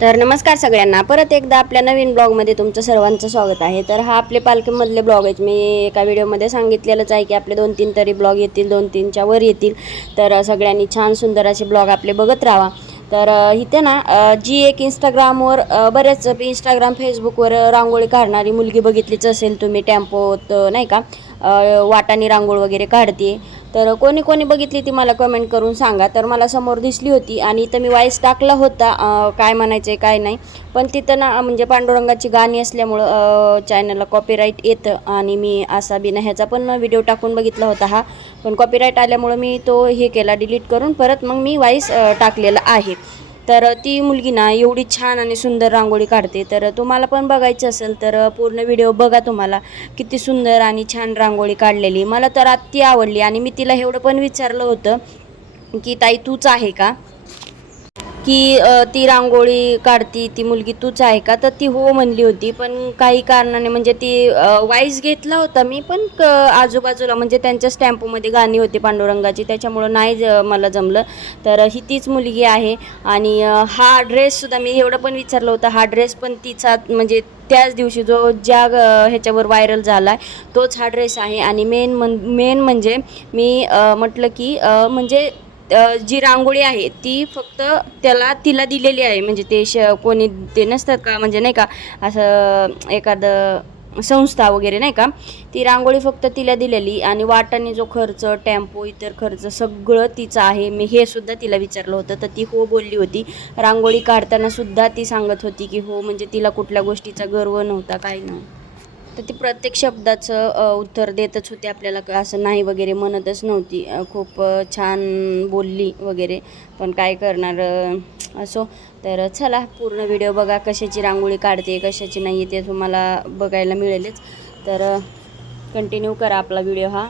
तर नमस्कार सगळ्यांना. परत एकदा आपल्या नवीन ब्लॉगमध्ये तुमचं सर्वांचं स्वागत आहे. तर हा आपले पालखीमधले ब्लॉग आहेत. मी एका व्हिडिओमध्ये सांगितलेलंच आहे की आपले दोन तीन तरी ब्लॉग येतील दोन तीनच्या वर येतील. तर सगळ्यांनी छान सुंदर असे ब्लॉग आपले बघत राहा तर इथे ना जी एक इंस्टाग्रामवर बऱ्याच इंस्टाग्राम फेसबुकवर रांगोळी काढणारी मुलगी बघितलीच असेल तुम्ही टेम्पोत नाही का? वाटाने रांगोळ वगैरे काढते तर कोणी कोणी बघितली ती मला कमेंट करून सांगा. तर मला समोर दिसली होती आणि इथं मी वाईस टाकला होता काय म्हणायचं आहे काय नाही. पण तिथं ना म्हणजे पांडुरंगाची गाणी असल्यामुळं चॅनलला कॉपीराईट येतं आणि मी असा बिना ह्याचा पण व्हिडिओ टाकून बघितला होता हा. पण कॉपीराईट आल्यामुळं मी तो हे केला डिलीट करून परत मग मी वाईस टाकलेला आहे. तर ती मुलगी ना एवढी छान आणि सुंदर रांगोळी काढते. तर तुम्हाला पण बघायचं असेल तर पूर्ण व्हिडिओ बघा तुम्हाला. किती सुंदर आणि छान रांगोळी काढलेली. मला तर ती आवडली आणि मी तिला एवढं पण विचारलं होतं की ताई तूच आहे का? की ती रांगोळी काढती ती मुलगी तूच आहे का? तर ती हो म्हणली होती. पण काही कारणाने म्हणजे ती वाईस घेतला होता मी पण क आजूबाजूला म्हणजे त्यांच्या स्टॅम्पमध्ये गाणी होती पांडुरंगाची. त्याच्यामुळं नाही ज मला जमलं. तर ही तीच मुलगी आहे. आणि हा ड्रेससुद्धा मी एवढं पण विचारलं होतं. हा ड्रेस पण तिचा म्हणजे त्याच दिवशी जो ज्या ह्याच्यावर व्हायरल झाला आहे तोच हा ड्रेस आहे. आणि मेन मन मेन म्हणजे मी म्हटलं की म्हणजे जी रांगोळी आहे ती फक्त त्याला तिला दिलेली आहे. म्हणजे ते श कोणी ते नसतात का? म्हणजे नाही का असं एखादं संस्था वगैरे नाही का ती रांगोळी फक्त तिला दिलेली. आणि वाटाने जो खर्च टेम्पो इतर खर्च सगळं तिचं आहे. मी हे सुद्धा तिला विचारलं होतं. तर ती हो बोलली होती. रांगोळी काढताना सुद्धा ती सांगत होती की हो म्हणजे तिला कुठल्या गोष्टीचा गर्व नव्हता काही नव्हता. तर ती प्रत्येक शब्दाचं उत्तर देतच होती आपल्याला. क- असं नाही वगैरे म्हणतच नव्हती. खूप छान बोलली वगैरे. पण काय करणार असो. तर चला पूर्ण व्हिडिओ बघा. कशाची रांगोळी काढते कशाची नाही ते तुम्हाला बघायला मिळेलच. तर कंटिन्यू करा आपला व्हिडिओ हा.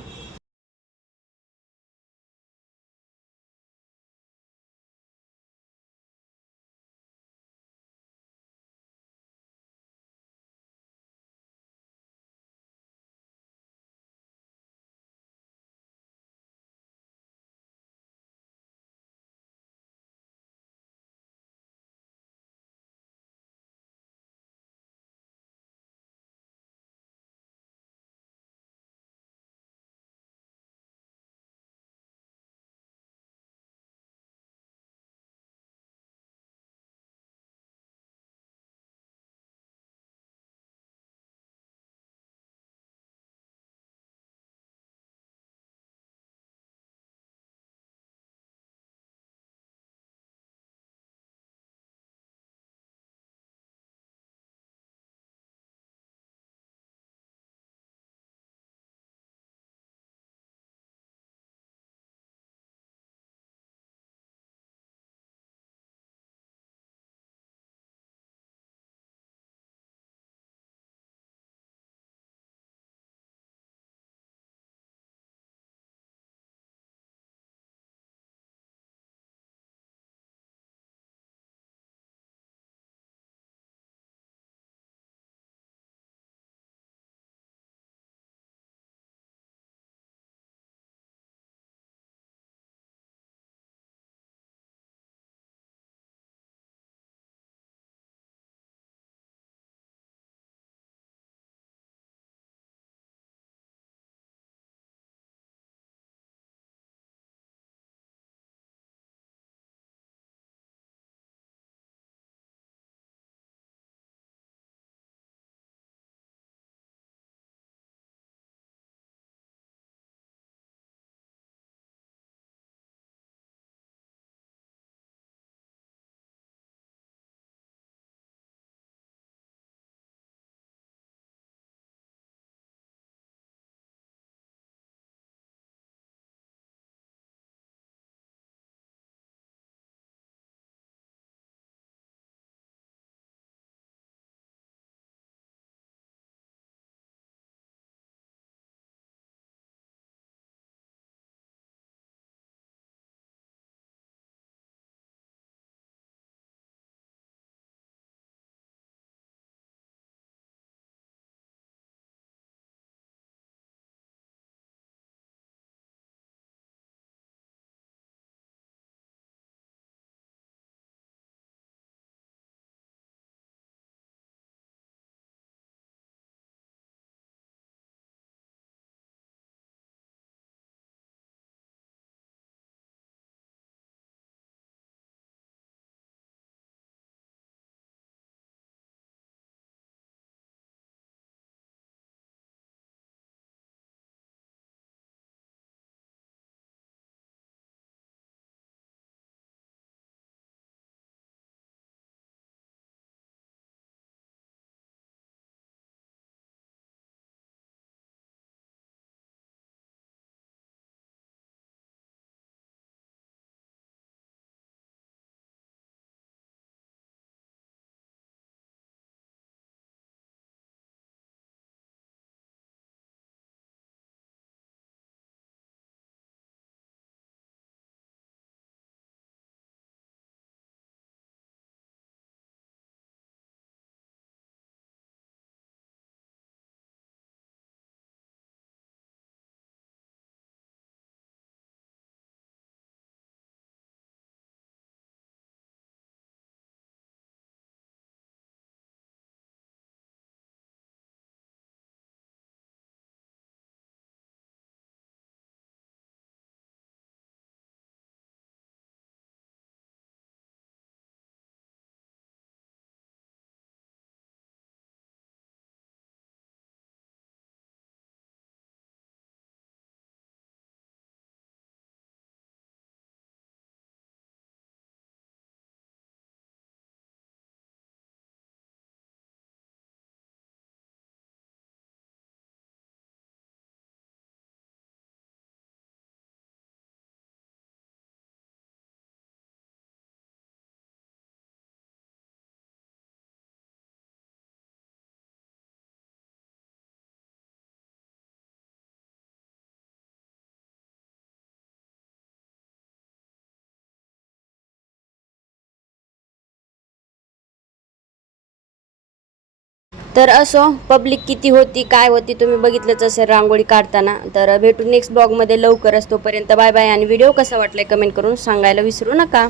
तर असो पब्लिक किती होती काय होती तुम्ही बघितलंच असेल रांगोळी काढताना. तर भेटू नेक्स्ट ब्लॉगमध्ये लवकरच तोपर्यंत बाय बाय आणि व्हिडिओ कसा वाटलाय कमेंट करून सांगायला विसरू नका.